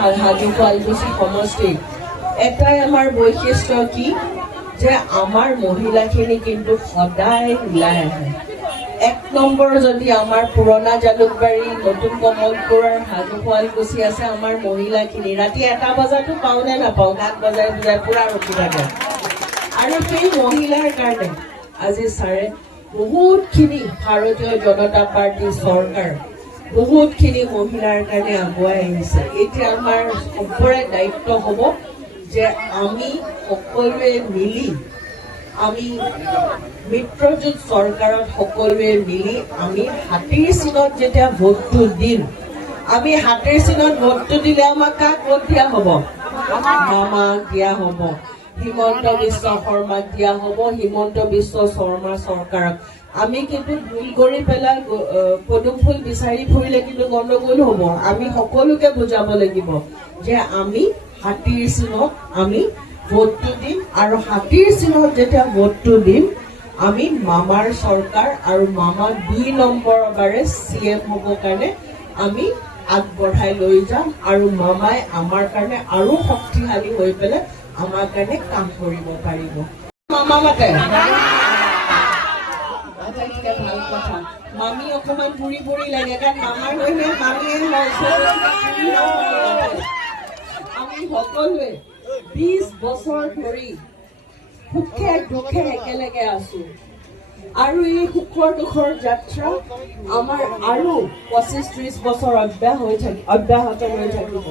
হাজো শুৱালকুছি সমষ্টি এটাই আমাৰ বৈশিষ্ট্য কি যে আমাৰ মহিলাখিনি কিন্তু সদায় ওলাই আহে। এক নম্বৰ যদি আমাৰ পুৰণা জালুকবাৰী নতুন কমলপুৰৰ হাজো শুৱালকুছি আছে, আমাৰ মহিলাখিনি ৰাতি 1 বজাতো পাওঁ নে নাপাওঁ গান বজাই বজাই পুৰা ৰখি থাকে। আৰু সেই মহিলাৰ কাৰণে আজি ছাৰে বহুতখিনি ভাৰতীয় জনতা পাৰ্টি চৰকাৰ বহুতখিনি মহিলাৰ কাৰণে আগুৱাই আহিছে। এতিয়া আমাৰ সবৰে দায়িত্ব হ'ব যে আমি সকলোৱে মিলি আমি মিত্ৰজোঁট চৰকাৰত সকলোৱে মিলি আমি হাতীৰ চিনত যেতিয়া ভোটটো দিম, আমি হাতীৰ চিনত ভোটটো দিলে আমাক কাক ভোট দিয়া হ'ব? মামাক দিয়া হ'ব, হিমন্ত বিশ্ব শৰ্মাক দিয়া হ'ব, হিমন্ত বিশ্ব শৰ্মা চৰকাৰক। আমি কিন্তু ভুল কৰি পেলাই পদুম ফুল বিচাৰি ফুৰিলে কিন্তু গণ্ডগোল হ'ব। আমি সকলোকে বুজাব লাগিব যে আমি হাতীৰ চিনত আমি ভোটটো দিম, আৰু হাতীৰ চিনত যেতিয়া ভোটটো দিম আমি মামাৰ চৰকাৰ আৰু মামা 2 নম্বৰৰ বাৰে CM হ'ব কাৰণে আমি আগবঢ়াই লৈ যাম, আৰু মামাই আমাৰ কাৰণে আৰু শক্তিশালী হৈ পেলাই আমাৰ কাৰণে কাম কৰিব পাৰিব। মামা মাতে ভাল কথা। মামী অকমান বুঢ়ী বুঢ়ী লাগে, কাৰণ মামাৰ হৈহে মামীয়ে আমি সকলোৱে 20 বছৰ ধৰি সুখে দুখে একেলগে আছো, আৰু এই সুখৰ দুখৰ যাত্ৰা আমাৰ আৰু 25-30 বছৰ অব্যাহত হৈ থাকিব।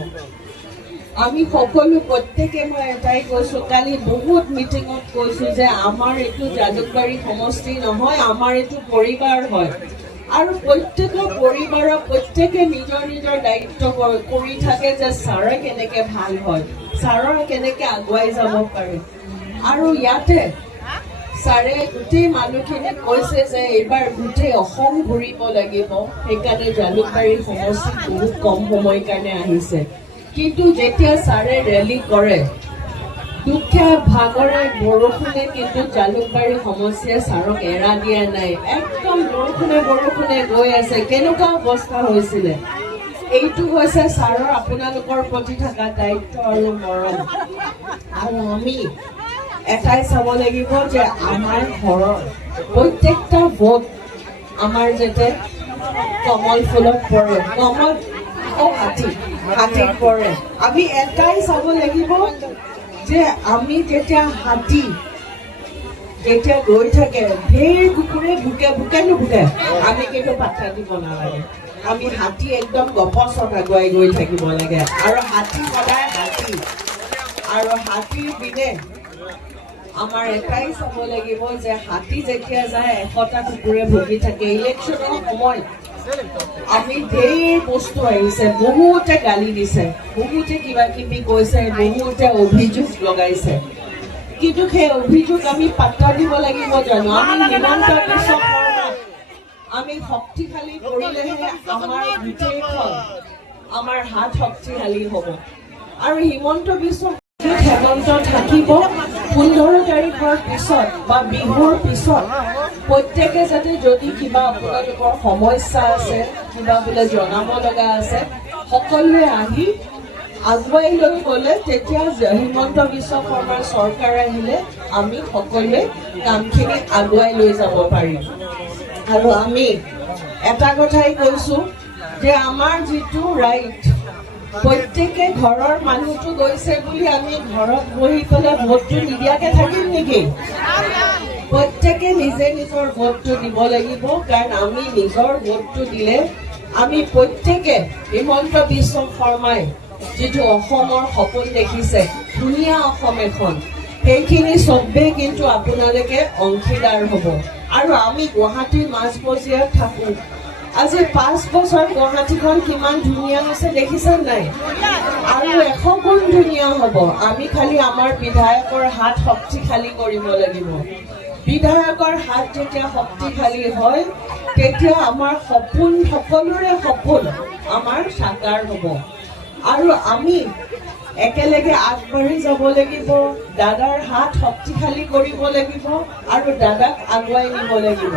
আমি সকলো প্ৰত্যেকে মই এটাই কৈছো, কালি বহুত মিটিঙত কৈছো যে আমাৰ এইটো জালুকবাৰী সমষ্টি নহয়, আমাৰ এইটো পৰিবাৰ হয়। আৰু প্ৰত্যেকৰ পৰিবাৰৰ প্ৰত্যেকে নিজৰ নিজৰ দায়িত্ব কৰি থাকে যে ছাৰে কেনেকে ভাল হয়, ছাৰৰ কেনেকে আগুৱাই যাব পাৰে। আৰু ইয়াতে ছাৰে গোটেই মানুহখিনিক কৈছে যে এইবাৰ গোটেই অসম ঘূৰিব লাগিব, সেইকাৰণে জালুকবাৰী সমষ্টি বহুত কম সময়ৰ কাৰণে আহিছে। কিন্তু যেতিয়া ছাৰে ৰেলী কৰে, দুখীয়া ভাগৰে বৰষুণে কিন্তু জালুকবাৰী সমষ্টিয়ে ছাৰক এৰা দিয়া নাই। একদম বৰষুণে গৈ আছে। কেনেকুৱা অৱস্থা হৈছিলে? এইটো হৈছে ছাৰৰ আপোনালোকৰ প্ৰতি থকা দায়িত্ব আৰু মৰম। আৰু আমি এটাই চাব লাগিব যে আমাৰ ঘৰৰ প্ৰত্যেকটা ভোট আমাৰ যাতে কমল ফুলত পৰে, হাতীত পৰে। আমি এটাই চাব লাগিব যে আমি যেতিয়া হাতী যেতিয়া গৈ থাকে, ঢেৰ কুকুৰে ভুকে নুভুকে, আমি কিন্তু পাত্তা দিব নালাগে। আমি হাতী একদম গপচত আগুৱাই গৈ থাকিব লাগে। আৰু হাতী সদায় হাতী, আৰু হাতীৰ পিনে আমাৰ এটাই চাব লাগিব যে হাতী যেতিয়া যায় 100টা কুকুৰে ভুগি থাকে। ইলেকশ্যনৰ সময় আমি ঢেৰ বস্তু আহিছে, বহুতে গালি দিছে, বহুতে কিবা কিবি কৈছে, বহুতে অভিযোগ লগাইছে, কিন্তু সেই অভিযোগ আমি পাত্তা দিব লাগিব জানো? আমি হিমন্ত বিশ্ব শৰ্মাক আমি শক্তিশালী কৰিলেহে আমাৰ গোটেইখন আমাৰ হাত শক্তিশালী হ'ব। আৰু হিমন্ত বিশ্ব হেমন্ত থাকিব 15 তাৰিখৰ পিছত বা বিহুৰ পিছত। প্ৰত্যেকে যাতে যদি কিবা আপোনালোকৰ সমস্যা আছে, কিবা বোলে জনাব লগা আছে, সকলোৱে আহি আগুৱাই লৈ গ'লে তেতিয়া হিমন্ত বিশ্ব শৰ্মাৰ চৰকাৰ আহিলে আমি সকলোৱে কামখিনি আগুৱাই লৈ যাব পাৰিম। আৰু আমি এটা কথাই কৈছো যে আমাৰ যিটো ৰাইট, প্ৰত্যেকে ঘৰৰ মানুহটো গৈছে বুলি আমি ঘৰত বহি পেলাই ভোটটো নিদিয়াকে থাকিম নেকি? প্ৰত্যেকে নিজে নিজৰ ভোটটো দিব লাগিব, কাৰণ আমি নিজৰ ভোটটো দিলে আমি প্ৰত্যেকে হিমন্ত বিশ্ব শৰ্মাই যিটো অসমৰ সপোন দেখিছে, ধুনীয়া অসম এখন, সেইখিনি চবেই কিন্তু আপোনালোকে অংশীদাৰ হ'ব। আৰু আমি গুৱাহাটীৰ মাজমজিয়াত থাকো, আজি 5 বছৰ গুৱাহাটীখন কিমান ধুনীয়া হৈছে দেখিছে নাই? আৰু 100 গুণ ধুনীয়া হ'ব। আমি খালি আমাৰ বিধায়কৰ হাত শক্তিশালী কৰিব লাগিব। বিধায়কৰ হাত যেতিয়া শক্তিশালী হয়, তেতিয়া আমাৰ সপোন, সকলোৰে সপোন আমাৰ সাকাৰ হ'ব। আৰু আমি একেলগে আগবাঢ়ি যাব লাগিব, দাদাৰ হাত শক্তিশালী কৰিব লাগিব, আৰু দাদাক আগুৱাই নিব লাগিব।